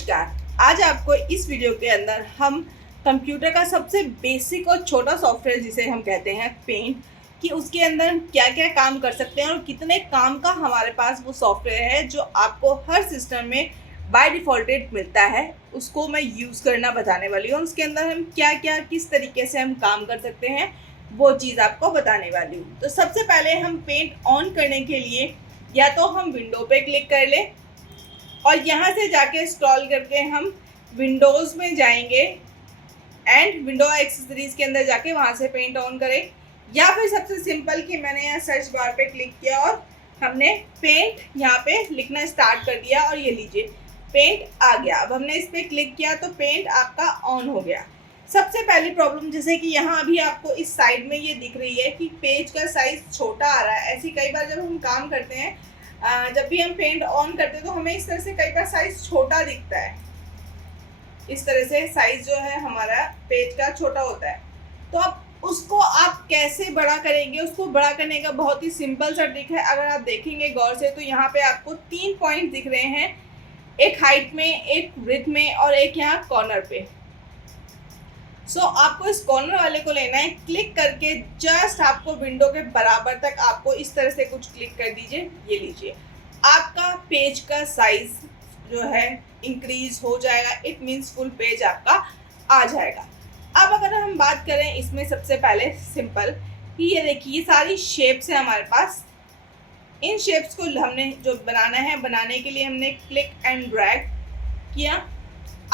नमस्कार। आज आपको इस वीडियो के अंदर हम कंप्यूटर का सबसे बेसिक और छोटा सॉफ्टवेयर जिसे हम कहते हैं पेंट, कि उसके अंदर क्या क्या काम कर सकते हैं और कितने काम का हमारे पास वो सॉफ्टवेयर है जो आपको हर सिस्टम में बाय डिफ़ॉल्टेड मिलता है, उसको मैं यूज़ करना बताने वाली हूँ। उसके अंदर हम क्या क्या किस तरीके से हम काम कर सकते हैं वो चीज़ आपको बताने वाली हूँ। तो सबसे पहले हम पेंट ऑन करने के लिए या तो हम विंडो पे क्लिक कर लें और यहाँ से जाके स्क्रॉल करके हम विंडोज़ में जाएंगे एंड विंडो एक्सेसरीज़ के अंदर जाके वहाँ से पेंट ऑन करें, या फिर सबसे सिंपल कि मैंने यहाँ सर्च बार पे क्लिक किया और हमने पेंट यहाँ पे लिखना स्टार्ट कर दिया और ये लीजिए पेंट आ गया। अब हमने इस पर क्लिक किया तो पेंट आपका ऑन हो गया। सबसे पहली प्रॉब्लम जैसे कि यहाँ अभी आपको इस साइड में ये दिख रही है कि पेज का साइज़ छोटा आ रहा है। ऐसी कई बार जब हम काम करते हैं, जब भी हम पेंट ऑन करते हैं तो हमें इस तरह से कई बार साइज़ छोटा दिखता है। इस तरह से साइज़ जो है हमारा पेज का छोटा होता है। तो अब उसको आप कैसे बड़ा करेंगे, उसको बड़ा करने का बहुत ही सिंपल सा ट्रिक है। अगर आप देखेंगे गौर से तो यहाँ पे आपको 3 पॉइंट दिख रहे हैं, एक हाइट में, एक विड्थ में और एक यहाँ कॉर्नर पे। सो आपको इस कॉर्नर वाले को लेना है, क्लिक करके जस्ट आपको विंडो के बराबर तक आपको इस तरह से कुछ क्लिक कर दीजिए। ये लीजिए आपका पेज का साइज जो है इंक्रीज हो जाएगा। इट मीन्स फुल पेज आपका आ जाएगा। अब अगर हम बात करें इसमें सबसे पहले सिंपल कि ये देखिए ये सारी शेप्स है हमारे पास। इन शेप्स को हमने जो बनाना है, बनाने के लिए हमने क्लिक एंड ड्रैग किया।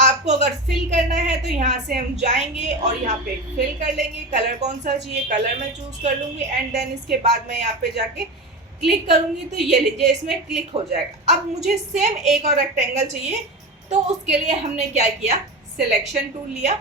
आपको अगर फिल करना है तो यहाँ से हम जाएंगे और यहाँ पे फिल कर लेंगे। कलर कौन सा चाहिए, कलर मैं चूज़ कर लूँगी एंड देन इसके बाद मैं यहाँ पे जाके क्लिक करूँगी तो ये लीजिए इसमें क्लिक हो जाएगा। अब मुझे सेम एक और रेक्टेंगल चाहिए तो उसके लिए हमने क्या किया, सिलेक्शन टूल लिया,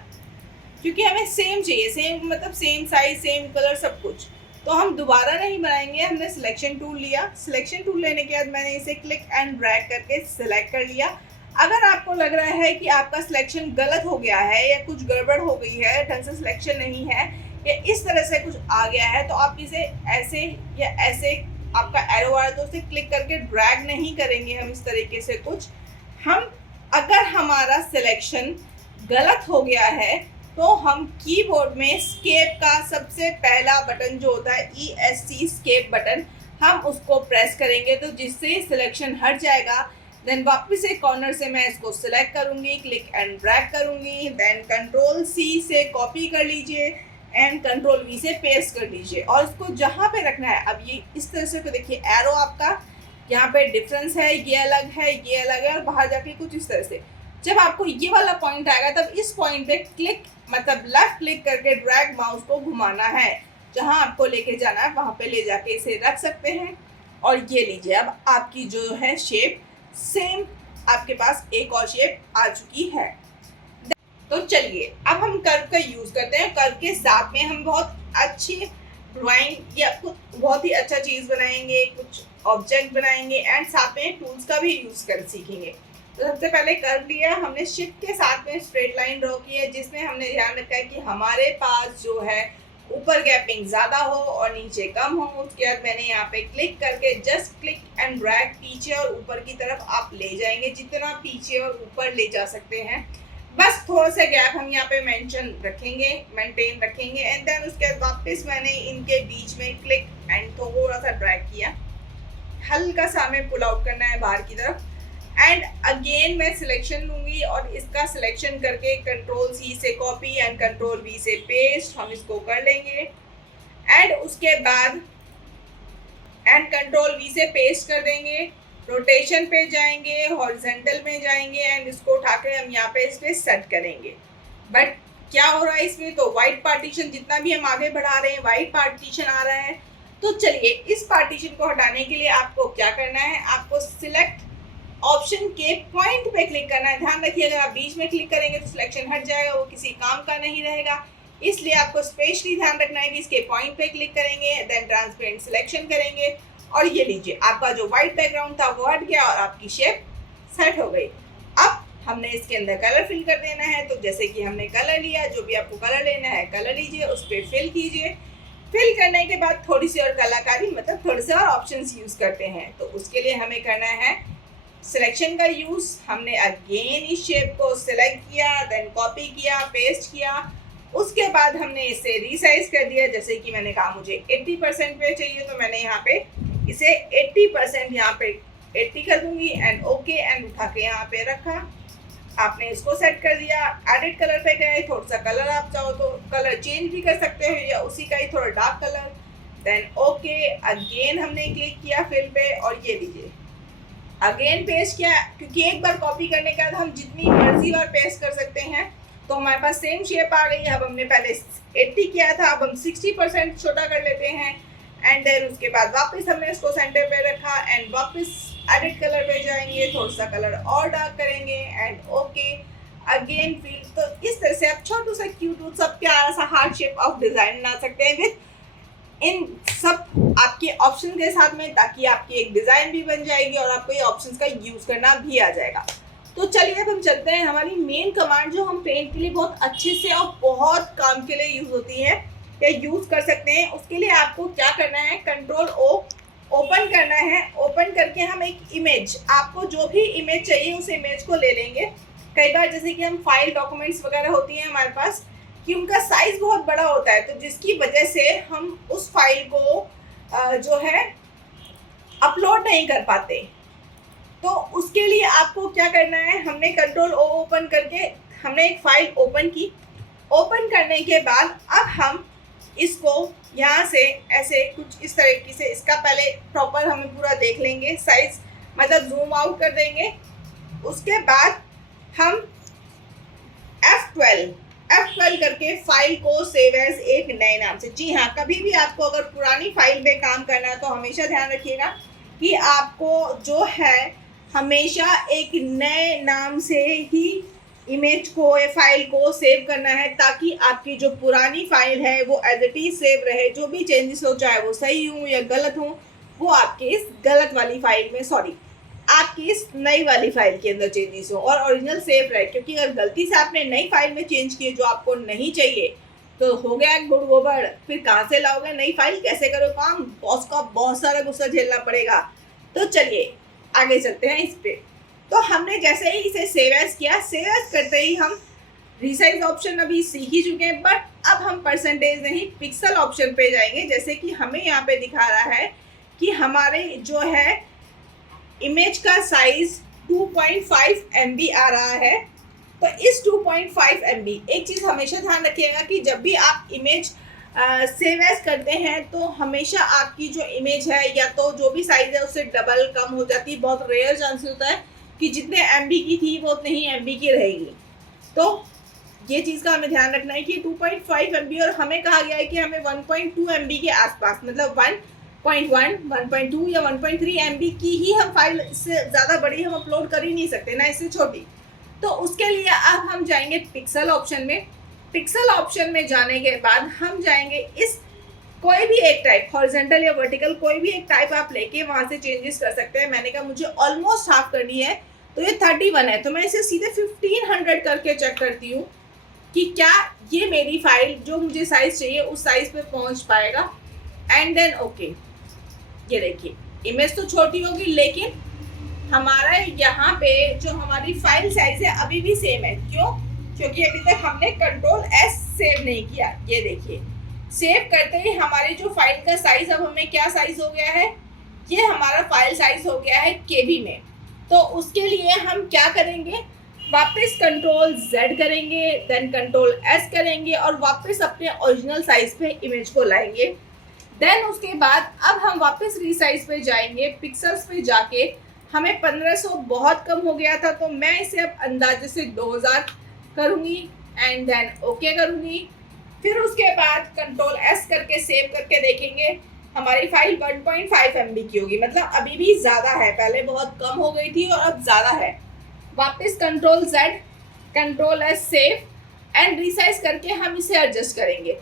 क्योंकि हमें सेम चाहिए, सेम मतलब सेम साइज, सेम कलर, सब कुछ। तो हम दोबारा नहीं बनाएंगे, हमने सिलेक्शन टूल लिया। सिलेक्शन टूल लेने के बाद मैंने इसे क्लिक एंड ड्रैग करके सिलेक्ट कर लिया। अगर आपको लग रहा है कि आपका सिलेक्शन गलत हो गया है या कुछ गड़बड़ हो गई है, ढंग से सिलेक्शन नहीं है या इस तरह से कुछ आ गया है, तो आप इसे ऐसे या ऐसे आपका एरो वाला तो उसे क्लिक करके ड्रैग नहीं करेंगे हम इस तरीके से कुछ। हम अगर हमारा सिलेक्शन गलत हो गया है तो हम कीबोर्ड में स्केप का सबसे पहला बटन जो होता है ESC स्केप बटन, हम उसको प्रेस करेंगे तो जिससे सिलेक्शन हट जाएगा। देन वापस से कॉर्नर से मैं इसको सिलेक्ट करूंगी, क्लिक एंड ड्रैग करूंगी, देन कंट्रोल C से कॉपी कर लीजिए एंड कंट्रोल V से पेस्ट कर लीजिए और इसको जहाँ पे रखना है। अब ये इस तरह से, तो देखिए एरो आपका यहाँ पे डिफरेंस है, ये अलग है, ये अलग है और बाहर जाके कुछ इस तरह से। जब आपको ये वाला पॉइंट आएगा तब इस पॉइंट पे क्लिक मतलब लेफ्ट क्लिक करके ड्रैग माउस को घुमाना है, जहाँ आपको लेके जाना है वहाँ पे ले जाके इसे रख सकते हैं। और ये लीजिए अब आपकी जो है शेप सेम, आपके पास एक और शेप आ चुकी है। तो चलिए अब हम कर्व का यूज़ करते हैं। कर्व के साथ में हम बहुत अच्छी ड्राइंग या कुछ बहुत ही अच्छा चीज़ बनाएंगे, कुछ ऑब्जेक्ट बनाएंगे एंड साथ में टूल्स का भी यूज़ कर सीखेंगे। तो सबसे पहले कर्व लिया हमने, शिफ्ट के साथ में स्ट्रेट लाइन ड्रॉ की है जिसमें हमने ध्यान रखा है कि हमारे पास जो है ऊपर गैपिंग ज़्यादा हो और नीचे कम हो। उसके बाद मैंने यहाँ पे क्लिक करके जस्ट क्लिक एंड ड्रैग पीछे और ऊपर की तरफ आप ले जाएंगे, जितना पीछे और ऊपर ले जा सकते हैं। बस थोड़ा सा गैप हम यहाँ पे मेंटेन रखेंगे एंड देन उसके बाद वापस मैंने इनके बीच में क्लिक एंड थोड़ा सा ड्रैग किया, हल्का सा हमें पुल आउट करना है बाहर की तरफ एंड अगेन मैं सिलेक्शन लूँगी और इसका सिलेक्शन करके कंट्रोल C से कॉपी एंड कंट्रोल V से पेस्ट हम इसको कर लेंगे एंड उसके बाद एंड कंट्रोल V से पेस्ट कर देंगे। रोटेशन पे जाएंगे, हॉरिजॉन्टल में जाएंगे एंड इसको उठा के हम यहाँ पे इस पर सेट करेंगे। बट क्या हो रहा है इसमें, तो वाइट पार्टीशन जितना भी हम आगे बढ़ा रहे हैं वाइट पार्टीशन आ रहा है। तो चलिए इस पार्टीशन को हटाने के लिए आपको क्या करना है, आपको सिलेक्ट ऑप्शन के पॉइंट पे क्लिक करना है। ध्यान रखिए अगर आप बीच में क्लिक करेंगे तो सिलेक्शन हट जाएगा, वो किसी काम का नहीं रहेगा। इसलिए आपको स्पेशली ध्यान रखना है कि इसके पॉइंट पे क्लिक करेंगे, देन ट्रांसपेरेंट सिलेक्शन करेंगे और ये लीजिए आपका जो वाइट बैकग्राउंड था वो हट गया और आपकी शेप सेट हो गई। अब हमने इसके अंदर कलर फिल कर देना है। तो जैसे कि हमने कलर लिया, जो भी आपको कलर लेना है कलर लीजिए, उस पर फिल कीजिए। फिल करने के बाद थोड़ी सी और कलाकारी मतलब थोड़े से और ऑप्शंस यूज़ करते हैं। तो उसके लिए हमें करना है सिलेक्शन का यूज़, हमने अगेन इस शेप को सिलेक्ट किया, देन कॉपी किया, पेस्ट किया, उसके बाद हमने इसे रीसाइज कर दिया। जैसे कि मैंने कहा मुझे 80% पे चाहिए, तो मैंने यहाँ पे इसे 80% यहाँ पे 80 कर दूंगी एंड ओके एंड उठा के यहाँ पे रखा। आपने इसको सेट कर दिया, एडिट कलर पे गए, थोड़ा सा कलर आप चाहो तो कलर चेंज भी कर सकते हो या उसी का ही थोड़ा dark colour, then okay again हमने क्लिक किया फिल पे और ये लीजिए अगेन पेस्ट किया, क्योंकि एक बार कॉपी करने के बाद हम जितनी मर्जी बार पेस्ट कर सकते हैं। तो हमारे पास सेम शेप आ गई। अब हमने पहले 80 किया था, अब हम 60% छोटा कर लेते हैं एंड देन उसके बाद वापस हमने इसको सेंटर पे रखा एंड वापस एडिट कलर पे जाएंगे, थोड़ा सा कलर और डार्क करेंगे एंड ओके अगेन फिल। तो इस तरह से आप छोटू सा क्यूट सा प्यारा सा हार्ट शेप ऑफ डिजाइन बना सकते हैं विद इन सब आपके ऑप्शन के साथ में, ताकि आपकी एक डिजाइन भी बन जाएगी और आपको ये ऑप्शंस का यूज करना भी आ जाएगा। तो चलिए अब हम चलते हैं हमारी मेन कमांड जो हम पेंट के लिए बहुत अच्छे से और बहुत काम के लिए यूज होती है या यूज कर सकते हैं। उसके लिए आपको क्या करना है, कंट्रोल ओ ओपन करना है। ओपन करके हम एक इमेज, आपको जो भी इमेज चाहिए उस इमेज को ले लेंगे। कई बार जैसे कि हम फाइल डॉक्यूमेंट्स वगैरह होती हैं हमारे पास कि उनका साइज बहुत बड़ा होता है, तो जिसकी वजह से हम उस फाइल को जो है अपलोड नहीं कर पाते। तो उसके लिए आपको क्या करना है, हमने कंट्रोल ओ ओपन करके हमने एक फाइल ओपन की। ओपन करने के बाद अब हम इसको यहाँ से ऐसे कुछ इस तरीके से इसका पहले प्रॉपर हमें पूरा देख लेंगे, साइज मतलब जूम आउट कर देंगे। उसके बाद हम F12 करके फाइल को सेव एज एक नए नाम से। जी हाँ, कभी भी आपको अगर पुरानी फाइल पे काम करना है तो हमेशा ध्यान रखिएगा कि आपको जो है हमेशा एक नए नाम से ही इमेज को या फाइल को सेव करना है, ताकि आपकी जो पुरानी फाइल है वो एज इट इज सेव रहे। जो भी चेंजेस हो, चाहे वो सही हो या गलत हो, वो आपके इस गलत वाली फाइल में आपकी इस नई वाली फाइल के अंदर चेंजेस हो और ओरिजिनल सेव रहे। क्योंकि अगर गलती से आपने नई फाइल में चेंज किए जो आपको नहीं चाहिए तो हो गया गुड़ गोबर, फिर कहाँ से लाओगे नई फाइल, कैसे करो काम, बॉस का बहुत सारा गुस्सा झेलना पड़ेगा। तो चलिए आगे चलते हैं इस पे। तो हमने जैसे ही इसे सेव एज किया, सेव एज करते ही हम रिसाइज ऑप्शन अभी सीख ही चुके हैं, बट अब हम परसेंटेज नहीं पिक्सल ऑप्शन पे जाएंगे। जैसे कि हमें यहाँ पे दिखा रहा है कि हमारे जो है इमेज का साइज 2.5 MB आ रहा है। तो इस 2.5 MB, एक चीज़ हमेशा ध्यान रखिएगा कि जब भी आप इमेज सेव एज करते हैं तो हमेशा आपकी जो इमेज है या तो जो भी साइज है उससे डबल कम हो जाती है। बहुत रेयर चांसेस होता है कि जितने MB की थी वो उतने ही MB की रहेगी। तो ये चीज़ का हमें ध्यान रखना है कि 2.5 MB और हमें कहा गया है कि हमें 1.2 MB के आसपास, मतलब 1.1, 1.2 या 1.3 MB की ही हम फाइल, इससे ज़्यादा बड़ी हम अपलोड कर ही नहीं सकते ना, इससे छोटी। तो उसके लिए अब हम जाएंगे पिक्सल ऑप्शन में। पिक्सल ऑप्शन में जाने के बाद हम जाएंगे इस कोई भी एक टाइप, हॉरिजॉन्टल या वर्टिकल, कोई भी एक टाइप आप लेके वहाँ से चेंजेस कर सकते हैं। मैंने कहा मुझे ऑलमोस्ट हाफ करनी है तो ये 31 है, तो मैं इसे सीधे 1500 करके चेक करती हूँ कि क्या ये मेरी फाइल जो मुझे साइज चाहिए उस साइज पे पहुँच पाएगा। एंड देन ओके, ये देखिए इमेज तो छोटी होगी लेकिन हमारा यहाँ पे जो हमारी फाइल साइज है अभी भी सेम है। क्यों? क्योंकि अभी तक हमने कंट्रोल S सेव नहीं किया। ये देखिए सेव करते ही हमारी जो फाइल का साइज, अब हमें क्या साइज हो गया है, ये हमारा फाइल साइज हो गया है KB में। तो उसके लिए हम क्या करेंगे, वापस कंट्रोल Z करेंगे, देन कंट्रोल S करेंगे और वापस अपने ओरिजिनल साइज पे इमेज को लाएंगे। देन उसके बाद अब हम वापस रीसाइज पे जाएंगे, पिक्सल्स पे जाके हमें 1500 बहुत कम हो गया था, तो मैं इसे अब अंदाजे से 2000 करूँगी एंड देन ओके करूँगी। फिर उसके बाद कंट्रोल S करके सेव करके देखेंगे हमारी फाइल 1.5 MB की होगी, मतलब अभी भी ज़्यादा है, पहले बहुत कम हो गई थी और अब ज़्यादा है। वापस control Z, control S save and resize करके हम इसे एडजस्ट करेंगे।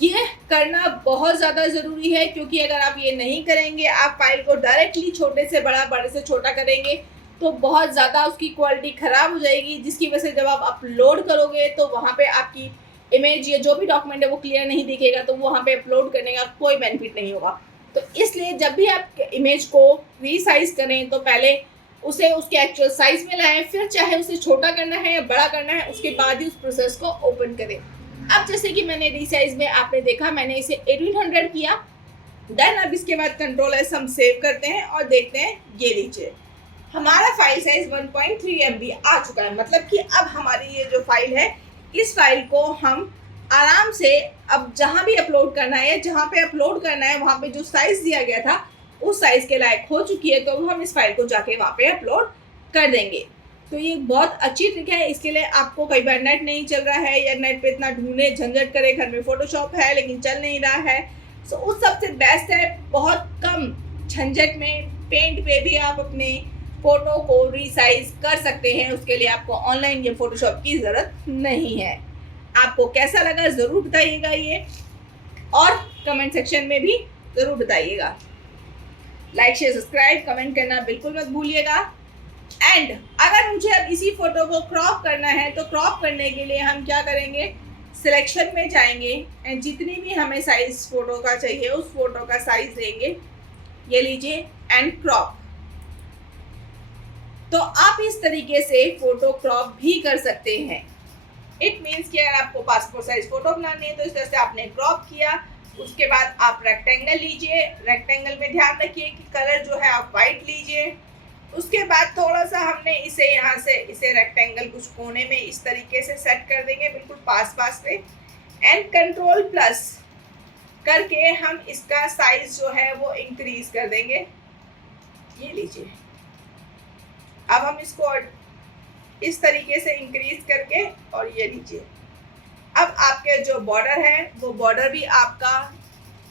ये करना बहुत ज़्यादा ज़रूरी है, क्योंकि अगर आप ये नहीं करेंगे, आप फाइल को डायरेक्टली छोटे से बड़ा, बड़े से छोटा करेंगे तो बहुत ज़्यादा उसकी क्वालिटी ख़राब हो जाएगी, जिसकी वजह से जब आप अपलोड करोगे तो वहाँ पे आपकी इमेज या जो भी डॉक्यूमेंट है वो क्लियर नहीं दिखेगा, तो वहाँ पे अपलोड करने का कोई बेनिफिट नहीं होगा। तो इसलिए जब भी आप इमेज को रीसाइज करें तो पहले उसे उसके एक्चुअल साइज में लाएं, फिर चाहे उसे छोटा करना है या बड़ा करना है उसके बाद ही उस प्रोसेस को ओपन करें। अब जैसे कि मैंने रीसाइज में आपने देखा मैंने इसे 1800 किया, देन अब इसके बाद कंट्रोल एस हम सेव करते हैं और देखते हैं, ये लीजिए हमारा फाइल साइज 1.3 MB आ चुका है। मतलब कि अब हमारी ये जो फाइल है इस फाइल को हम आराम से अब जहाँ भी अपलोड करना है, जहाँ पे अपलोड करना है वहाँ पे जो साइज दिया गया था उस साइज के लायक हो चुकी है, तो हम इस फाइल को जाके वहाँ पे अपलोड कर देंगे। तो ये बहुत अच्छी ट्रिक है। इसके लिए आपको कई बार नेट नहीं चल रहा है या नेट पे इतना ढूंढने झंझट करे, घर में फोटोशॉप है लेकिन चल नहीं रहा है, तो उस सबसे बेस्ट है बहुत कम झंझट में पेंट पे भी आप अपने फोटो को रीसाइज कर सकते हैं। उसके लिए आपको ऑनलाइन या फोटोशॉप की ज़रूरत नहीं है। आपको कैसा लगा ज़रूर बताइएगा ये, और कमेंट सेक्शन में भी ज़रूर बताइएगा। लाइक शेयर सब्सक्राइब कमेंट करना बिल्कुल मत भूलिएगा। एंड अगर मुझे अब इसी फोटो को क्रॉप करना है तो क्रॉप करने के लिए हम क्या करेंगे, सिलेक्शन में जाएंगे एंड जितनी भी हमें साइज फोटो का चाहिए उस फोटो का साइज देंगे, ये लीजिए, एंड क्रॉप। तो आप इस तरीके से फोटो क्रॉप भी कर सकते हैं। इट मीन्स कि अगर आपको पासपोर्ट साइज फोटो बनानी है तो इस तरह से आपने क्रॉप किया, उसके बाद आप रेक्टेंगल लीजिए, रेक्टेंगल में ध्यान रखिए कि कलर जो है आप वाइट लीजिए। उसके बाद थोड़ा सा हमने इसे यहाँ से इसे रेक्टेंगल कुछ कोने में इस तरीके से सेट कर देंगे, बिल्कुल पास पास में, एंड कंट्रोल प्लस करके हम इसका साइज जो है वो इंक्रीज कर देंगे। ये लीजिए, अब हम इसको इस तरीके से इंक्रीज करके, और ये लीजिए अब आपके जो बॉर्डर है वो बॉर्डर भी आपका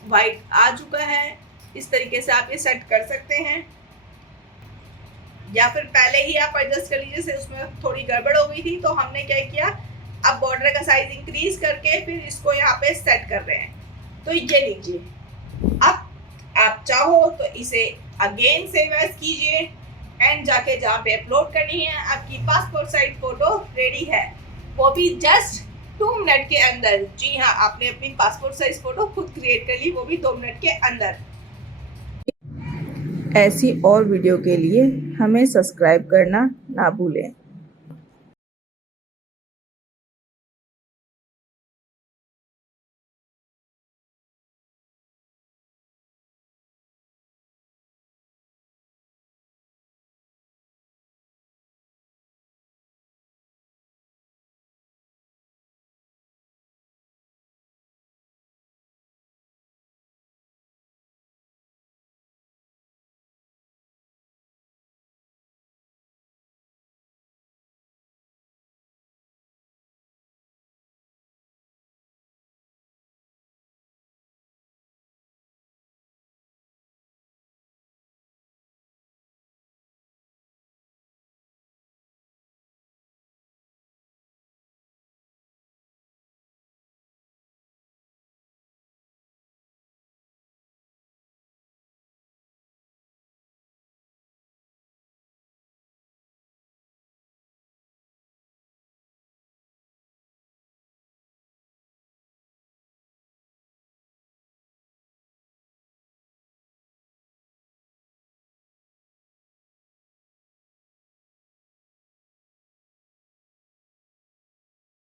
वाइट आ चुका है। इस तरीके से आप ये सेट कर सकते हैं, या फिर पहले ही आप एडजस्ट कर लीजिए, जैसे उसमें थोड़ी गड़बड़ हो गई थी तो हमने क्या किया, अब बॉर्डर का साइज इंक्रीज करके फिर इसको यहाँ पे सेट कर रहे हैं। तो ये लीजिए, अब आप चाहो तो इसे अगेन सेव एज कीजिए एंड जाके जहाँ पे अपलोड करनी है आपकी पासपोर्ट साइज फोटो रेडी है, वो भी जस्ट 2 मिनट के अंदर। जी हाँ, आपने अपनी पासपोर्ट साइज फोटो खुद क्रिएट कर ली, वो भी 2 मिनट के अंदर। ऐसी और वीडियो के लिए हमें सब्सक्राइब करना ना भूलें।